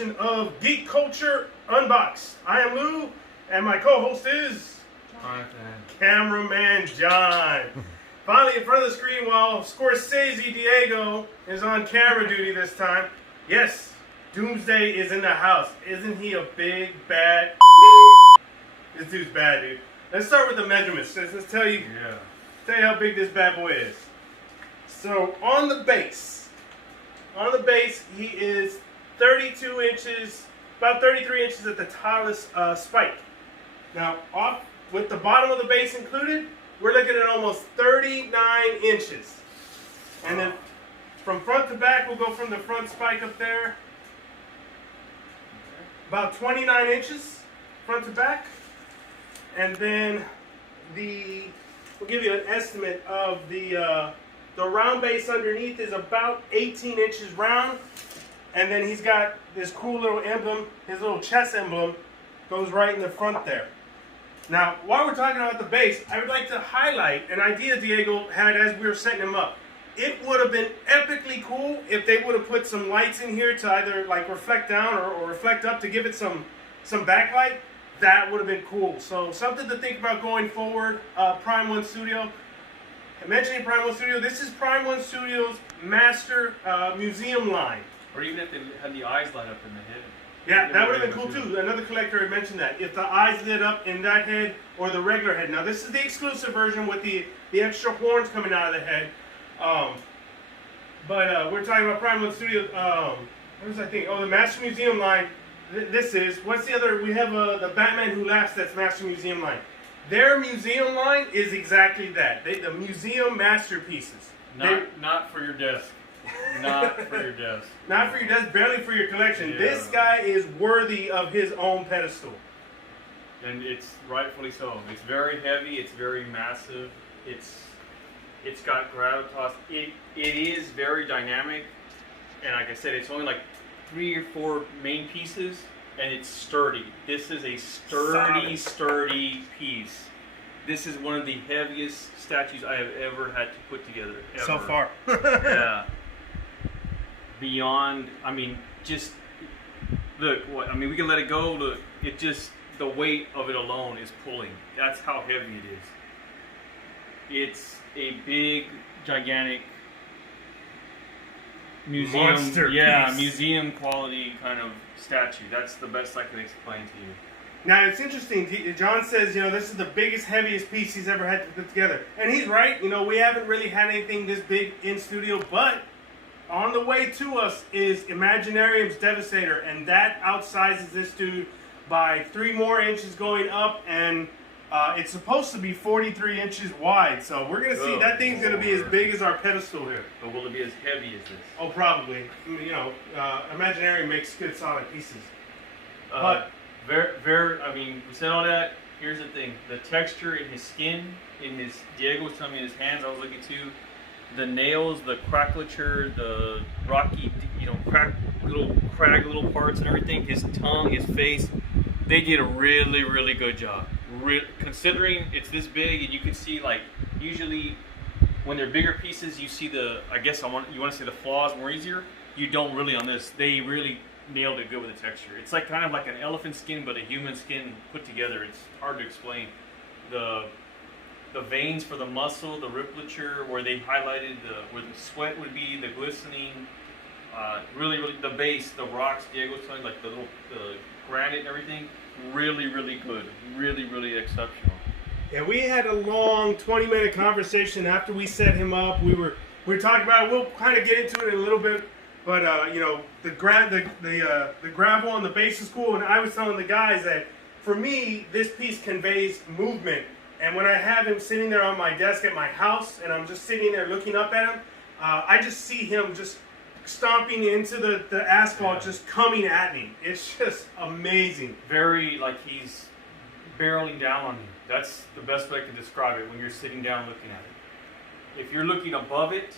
edition of Geek Culture Unboxed. I am Lou, and my co-host is cameraman John. Finally in front of the screen while Scorsese Diego is on camera duty this time. Yes, Doomsday is in the house. Isn't he a big, bad This dude's bad, dude. Let's start with the measurements. Let's tell you how big this bad boy is. So on the base, he is 32 inches, about 33 inches at the tallest spike. Now, off with the bottom of the base included, we're looking at almost 39 inches. And then from front to back, we'll go from the front spike up there, about 29 inches front to back. And then we'll give you an estimate of the round base underneath is about 18 inches round. And then he's got this cool little emblem, his little chest emblem goes right in the front there. Now, while we're talking about the base, I would like to highlight an idea Diego had as we were setting him up. It would have been epically cool if they would have put some lights in here to either like reflect down or reflect up to give it some backlight. That would have been cool. So something to think about going forward. Prime One Studio. Mentioning Prime One Studio, this is Prime One Studio's master museum line. Or even if they had the eyes light up in the head. Yeah, that would have been cool too. Another collector had mentioned that. If the eyes lit up in that head or the regular head. Now this is the exclusive version with the extra horns coming out of the head. But we're talking about Prime One Studio. What was I thinking? Oh, the Master Museum line. This is, what's the other? We have the Batman Who Laughs, that's Master Museum line. Their museum line is exactly that. The museum masterpieces. Not for your desk. Not for your desk. Not for your desk, barely for your collection. Yeah. This guy is worthy of his own pedestal. And it's rightfully so. It's very heavy, it's very massive, it's got gravitas. It is very dynamic, and like I said, it's only like 3 or 4 main pieces, and it's sturdy. This is a sturdy piece. This is one of the heaviest statues I have ever had to put together. Ever. So far. Yeah. Beyond, I mean, just look. I mean, we can let it go. Look, it just, the weight of it alone is pulling. That's how heavy it is. It's a big, gigantic museum. Monster piece. Museum quality kind of statue. That's the best I can explain to you. Now, it's interesting. John says, this is the biggest, heaviest piece he's ever had to put together. And he's right. We haven't really had anything this big in studio, but on the way to us is Imaginarium's Devastator, and that outsizes this dude by 3 more inches going up, and it's supposed to be 43 inches wide. So we're going to see that thing's going to be as big as our pedestal here. But will it be as heavy as this? Oh, probably. Imaginarium makes good solid pieces. But I mean, we said all that. Here's the thing: the texture in his skin, Diego was telling me in his hands. I was looking too. The nails, the cracklature, the rocky, crag little parts and everything. His tongue, his face. They did a really, really good job. Considering it's this big, and you can see, like, usually when they're bigger pieces, you see you want to say the flaws more easier. You don't really on this. They really nailed it good with the texture. It's like kind of like an elephant skin, but a human skin put together. It's hard to explain. The veins for the muscle, the rippleture, where they highlighted where the sweat would be, the glistening. Really, the base, the rocks, Diego was telling, like the granite and everything. Really, really good. Really, really exceptional. Yeah, we had a long 20-minute conversation after we set him up. We were talking about it. We'll kind of get into it in a little bit, but the gravel on the base is cool. And I was telling the guys that for me, this piece conveys movement. And when I have him sitting there on my desk at my house, and I'm just sitting there looking up at him, I just see him just stomping into the asphalt, just coming at me. It's just amazing. Very, like he's barreling down on you. That's the best way to describe it when you're sitting down looking at it. If you're looking above it,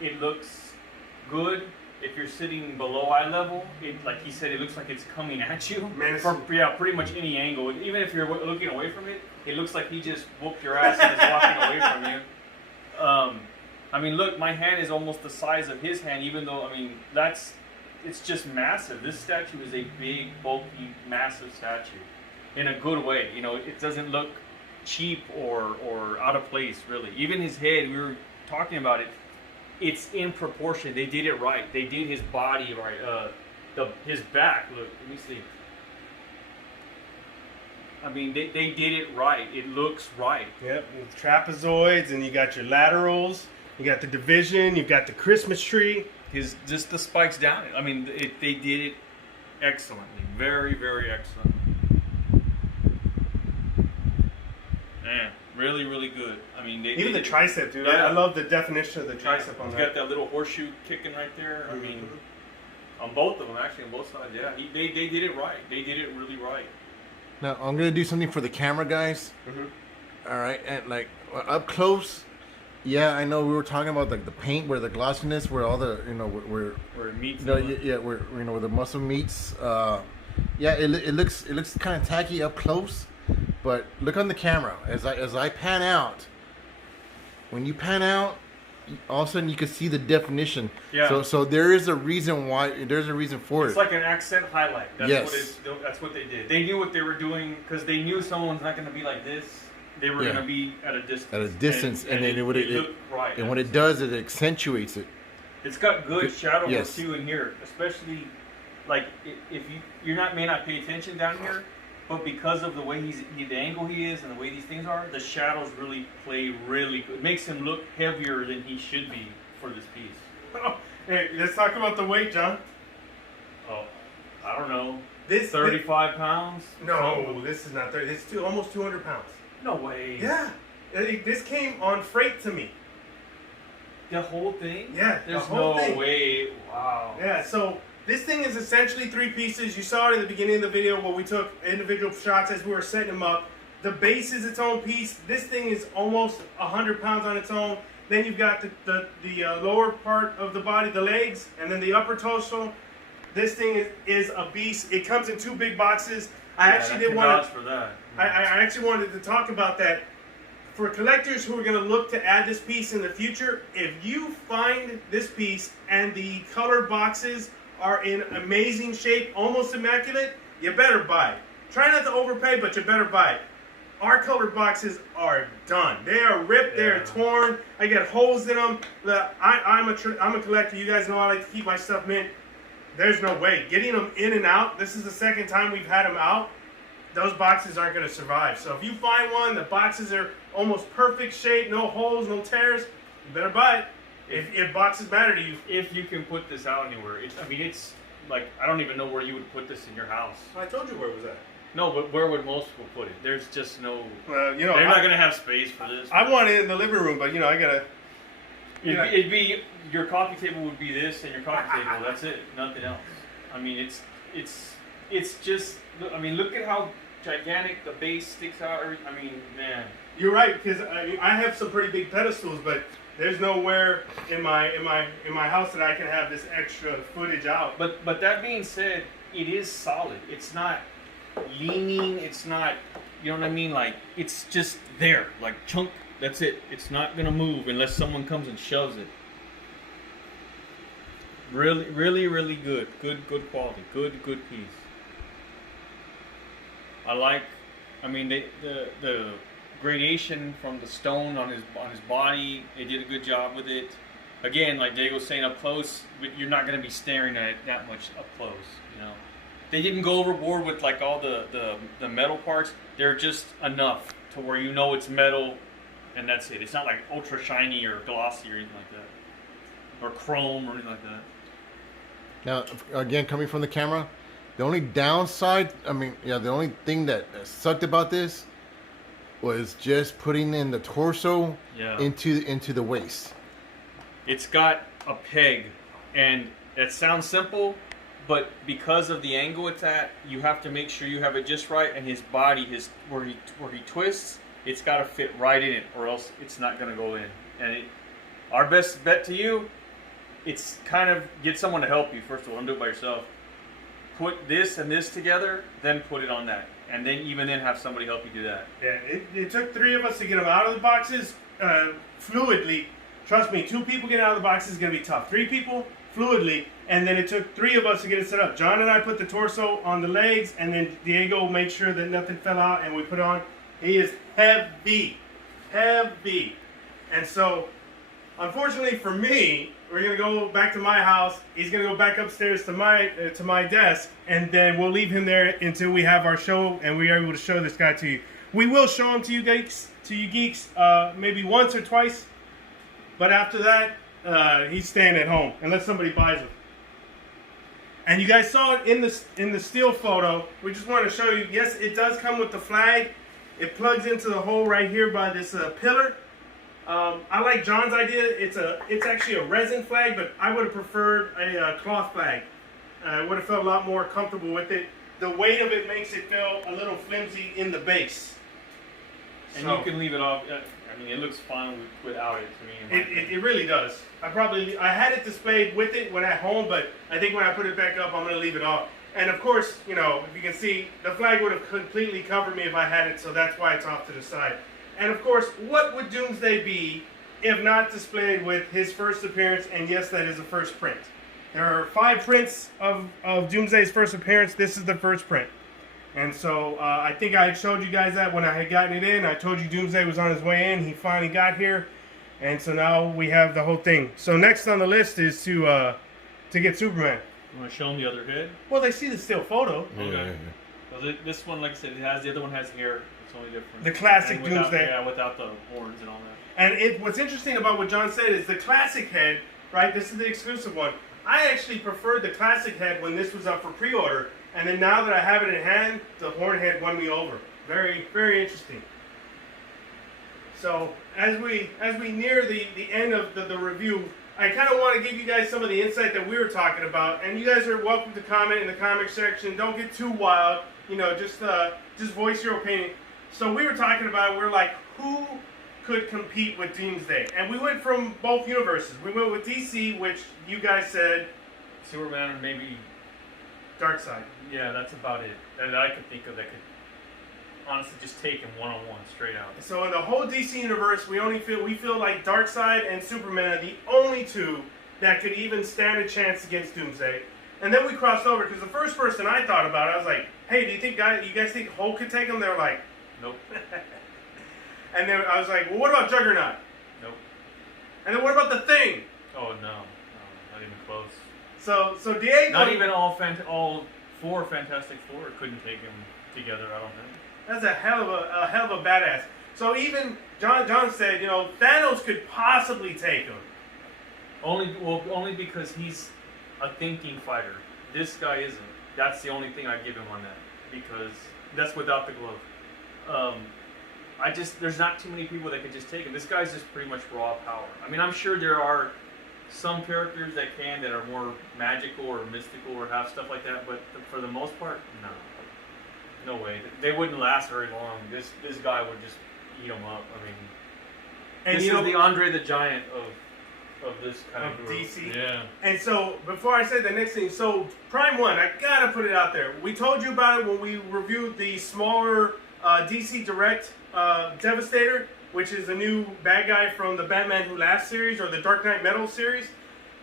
it looks good. If you're sitting below eye level, like he said, it looks like it's coming at you. From pretty much any angle. Even if you're looking away from it, it looks like he just whooped your ass and is walking away from you. I mean, look, my hand is almost the size of his hand, even though, I mean, that's it's just massive. This statue is a big, bulky, massive statue, in a good way. You know, it doesn't look cheap or out of place, really. Even his head, we were talking about it. It's in proportion. They did it right. They did his body right. His back. Look, let me see. I mean, they did it right. It looks right. Yep, with trapezoids, and you got your laterals, you got the division, you've got the Christmas tree. Just the spikes down it. I mean, they did it excellently. Very, very excellent. Man, really, really good. I mean, even the tricep, dude. Yeah. I love the definition of the tricep on He's that. got that little horseshoe kicking right there. I mean, on both of them, actually, on both sides. Yeah, they did it right. They did it really right. Now I'm gonna do something for the camera, guys. All right, and like up close. Yeah, I know we were talking about like the paint, where the glossiness, where all the where it meets. where where the muscle meets. Yeah, it looks kind of tacky up close, but look on the camera as I pan out. When you pan out, all of a sudden you can see the definition. Yeah. So there is a reason why. There's a reason for It's it. like an accent highlight. That's Yes. That's what they did. They knew what they were doing because they knew someone's not going to be like this. They were going to be at a distance. At a distance, and then it looked right. And when it does, it accentuates it. It's got good shadow work Yes. too in here, especially like if you may not pay attention down here, but because of the way the angle he is and the way these things are, the shadows really play really good. It makes him look heavier than he should be for this piece. Oh, hey, let's talk about the weight, John. Oh, I don't know. This 35 pounds? No, this is not 30. It's almost 200 pounds. No way. Yeah, this came on freight to me. The whole thing? Yeah, There's the whole no thing. way. Wow. Yeah, so this thing is essentially 3 pieces. You saw it in the beginning of the video where we took individual shots as we were setting them up. The base is its own piece. This thing is almost 100 pounds on its own. Then you've got the lower part of the body, the legs, and then the upper torso. This thing is a beast. It comes in 2 big boxes. I actually did want to. For that. I actually wanted to talk about that. For collectors who are going to look to add this piece in the future, if you find this piece and the color boxes are in amazing shape, almost immaculate, you better buy it. Try not to overpay, but you better buy it. Our color boxes are done. They are ripped. They are torn. I get holes in them. I'm a collector. You guys know I like to keep my stuff mint. There's no way. Getting them in and out, this is the second time we've had them out. Those boxes aren't going to survive. So if you find one, the boxes are almost perfect shape, no holes, no tears, you better buy it. If boxes matter to you. If you can put this out anywhere. It's like, I don't even know where you would put this in your house. I told you where it was at. No, but where would most people put it? There's just no... Well, they're not going to have space for this. I want it in the living room, but I got to... It'd be, your coffee table would be this and your coffee table. That's it. Nothing else. I mean, it's just, I mean, look at how gigantic the base sticks out. I mean, man. You're right, because I have some pretty big pedestals, but there's nowhere in my house that I can have this extra footage out. But that being said, it is solid. It's not leaning. It's not, you know what I mean? Like, it's just there, like chunk. That's it. It's not gonna move unless someone comes and shoves it. Really, really, really good. Good quality. Good piece. I mean, the gradation from the stone on his body, they did a good job with it. Again, like Diego was saying, up close, but you're not going to be staring at it that much up close, They didn't go overboard with like all the metal parts. They're just enough to where it's metal, and that's it. It's not like ultra shiny or glossy or anything like that, or chrome or anything like that. Now, again, coming from the camera, the only downside, the only thing that sucked about this was just putting in the torso into the waist. It's got a peg, and it sounds simple, but because of the angle it's at, you have to make sure you have it just right, and his body, where he twists, it's got to fit right in it, or else it's not going to go in. And our best bet to you, it's kind of get someone to help you. First of all, don't do it by yourself. Put this and this together, then put it on that, and then have somebody help you do that. Yeah, it took 3 of us to get them out of the boxes fluidly. Trust me, 2 people getting out of the boxes is going to be tough. 3 people, fluidly. And then it took 3 of us to get it set up. John and I put the torso on the legs, and then Diego made sure that nothing fell out, and we put on. He is heavy. And so, unfortunately for me, we're gonna go back to my house. He's gonna go back upstairs to my desk, and then we'll leave him there until we have our show and we are able to show this guy to you. We will show him to you geeks, maybe once or twice, but after that, he's staying at home unless somebody buys him. And you guys saw it in the steel photo. We just want to show you. Yes, it does come with the flag. It plugs into the hole right here by this pillar. I like John's idea. It's actually a resin flag, but I would have preferred a cloth flag. I would have felt a lot more comfortable with it. The weight of it makes it feel a little flimsy in the base. And you can leave it off. I mean, it looks fine without it to me. It really does. I had it displayed with it when at home, but I think when I put it back up, I'm going to leave it off. And of course, you know, if you can see, the flag would have completely covered me if I had it, so that's why it's off to the side. And of course, what would Doomsday be if not displayed with his first appearance? And yes, that is a first print. There are 5 prints of Doomsday's first appearance. This is the first print. And so I think I had showed you guys that when I had gotten it in. I told you Doomsday was on his way in. He finally got here. And so now we have the whole thing. So next on the list is to get Superman. You want to show them the other head? Well, they see the still photo. Okay. Well, this one, like I said, the other one has hair. It's only different. The classic without, Doomsday. Yeah, without the horns and all that. And what's interesting about what John said is the classic head, right? This is the exclusive one. I actually preferred the classic head when this was up for pre-order. And then now that I have it in hand, the horn head won me over. Very, very interesting. So as we near the end of the review, I kind of want to give you guys some of the insight that we were talking about. And you guys are welcome to comment in the comment section. Don't get too wild. You know, just voice your opinion. So we were talking about, we're like, who could compete with Doomsday? And we went from both universes. We went with DC, which you guys said Superman or maybe Darkseid. Yeah, that's about it that I could think of that could honestly just take him one-on-one straight out. So in the whole DC universe, we feel like Darkseid and Superman are the only 2 that could even stand a chance against Doomsday. And then we crossed over because the first person I thought about, I was like, "Hey, do you guys think Hulk could take him?" They were like, "Nope." And then I was like, "Well, what about Juggernaut?" Nope. And then what about the Thing? Oh no, not even close. So Diego. Not even all 4 Fantastic Four couldn't take him together. I don't think. That's a hell of a badass. So even John said, you know, Thanos could possibly take him. Only because he's a thinking fighter. This guy isn't. That's the only thing I give him on that, because that's without the glove. There's not too many people that could just take him. This guy's just pretty much raw power. I mean, I'm sure there are some characters that are more magical or mystical or have stuff like that, but for the most part, no way. They wouldn't last very long. This guy would just eat them up. I mean, and this is the Andre the Giant of this kind of group. DC. Yeah. And so before I say the next thing, so Prime 1, I gotta put it out there. We told you about it when we reviewed the smaller DC Direct Devastator, which is a new bad guy from the Batman Who Laughs series or the Dark Knight Metal series.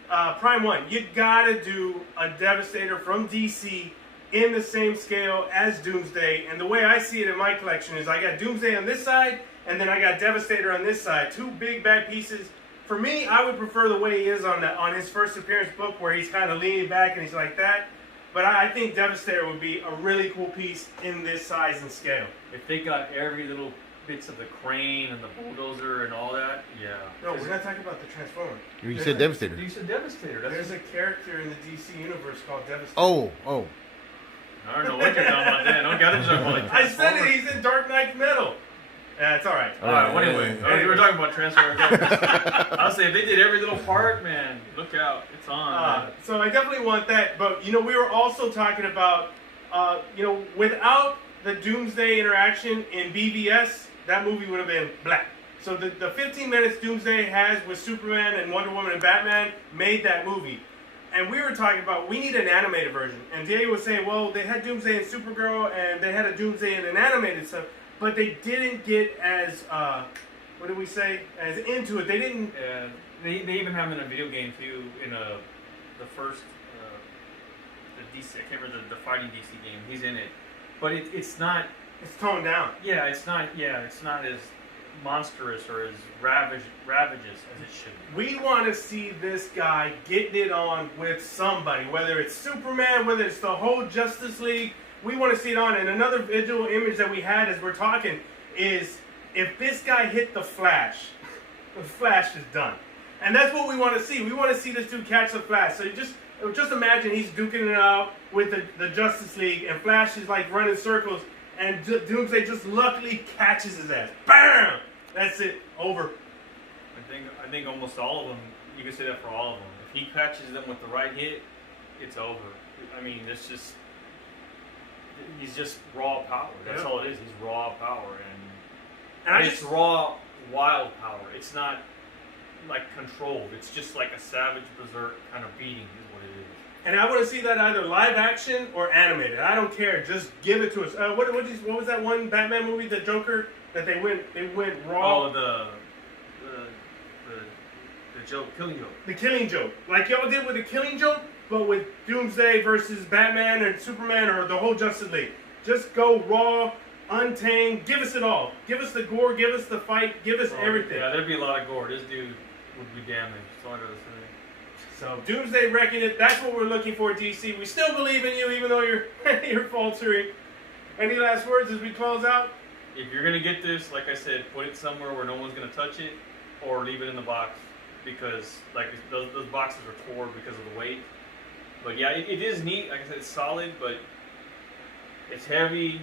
Prime 1, you gotta do a Devastator from DC in the same scale as Doomsday. And the way I see it in my collection is I got Doomsday on this side, and then I got Devastator on this side. 2 big bad pieces. For me, I would prefer the way he is on his first appearance book, where he's kind of leaning back and he's like that. But I think Devastator would be a really cool piece in this size and scale. If they got every little bits of the crane and the bulldozer and all that, yeah. No, we're not talking about the Transformer. You said Devastator. You said Devastator. There's a character in the DC universe called Devastator. Oh. I don't know what you're talking about then. Don't got to jump on it. I said it. He's in Dark Knight Metal. Yeah, it's all right. All right. Well, anyway, we're talking about Transformers. I'll say if they did every little part, man, look out, it's on. So I definitely want that. But we were also talking about, without the Doomsday interaction in BVS, that movie would have been black. So the 15 minutes Doomsday has with Superman and Wonder Woman and Batman made that movie. And we were talking about, we need an animated version. And Diego was saying, well, they had Doomsday and Supergirl, and they had a Doomsday in an animated stuff, but they didn't get as, what did we say, as into it. They didn't... Yeah, they even have him in a video game, too, in the first the DC. I can't remember the fighting DC game. He's in it, but it's not. It's toned down. Yeah, it's not. Yeah, it's not as monstrous or as ravageous as it should be. We want to see this guy getting it on with somebody, whether it's Superman, whether it's the whole Justice League. We want to see it on. And another visual image that we had as we're talking is if this guy hit the Flash, the Flash is done. And that's what we want to see. We want to see this dude catch the Flash. So just imagine he's duking it out with the Justice League, and Flash is like running circles, and Doomsday just luckily catches his ass. Bam! That's it. Over. I think almost all of them. You can say that for all of them. If he catches them with the right hit, it's over. I mean, he's just raw power. That's all it is. He's raw power, and it's raw, wild power. It's not like controlled. It's just like a savage berserk kind of beating is what it is. And I want to see that either live action or animated. I don't care. Just give it to us. What was that one Batman movie, The Joker, that they went raw? Oh, the joke, Killing Joke. The Killing Joke. Like y'all did with the Killing Joke, but with Doomsday versus Batman and Superman or the whole Justice League. Just go raw, untamed. Give us it all. Give us the gore. Give us the fight. Give us everything. Yeah, there'd be a lot of gore. This dude would be damaged. That's all I gotta say. So Doomsday wrecking it. That's what we're looking for, DC. We still believe in you, even though you're faltering. Any last words as we close out? If you're gonna get this, like I said, put it somewhere where no one's gonna touch it, or leave it in the box, because like those boxes are tore because of the weight. But yeah, it is neat. Like I said, it's solid, but it's heavy.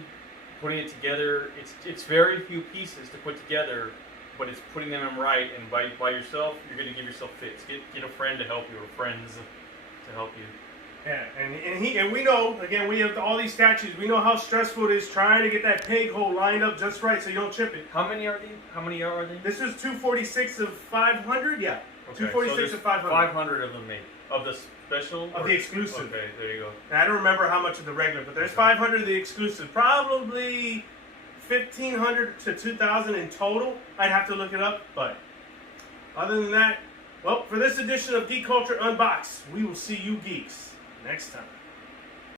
Putting it together, it's very few pieces to put together, but it's putting them right. And by yourself, you're gonna give yourself fits. Get a friend to help you, or friends to help you. Yeah, and we know, again, we have all these statues. We know how stressful it is trying to get that peg hole lined up just right so you don't chip it. How many are they? This is 246 of 500. Yeah, okay, 246 of 500. 500 of them made of the special of the exclusive. Okay, there you go. Now, I don't remember how much of the regular, but there's 500 of the exclusive. Probably 1,500 to 2,000 in total. I'd have to look it up, but other than that, well, for this edition of Geek Culture Unboxed, we will see you geeks next time.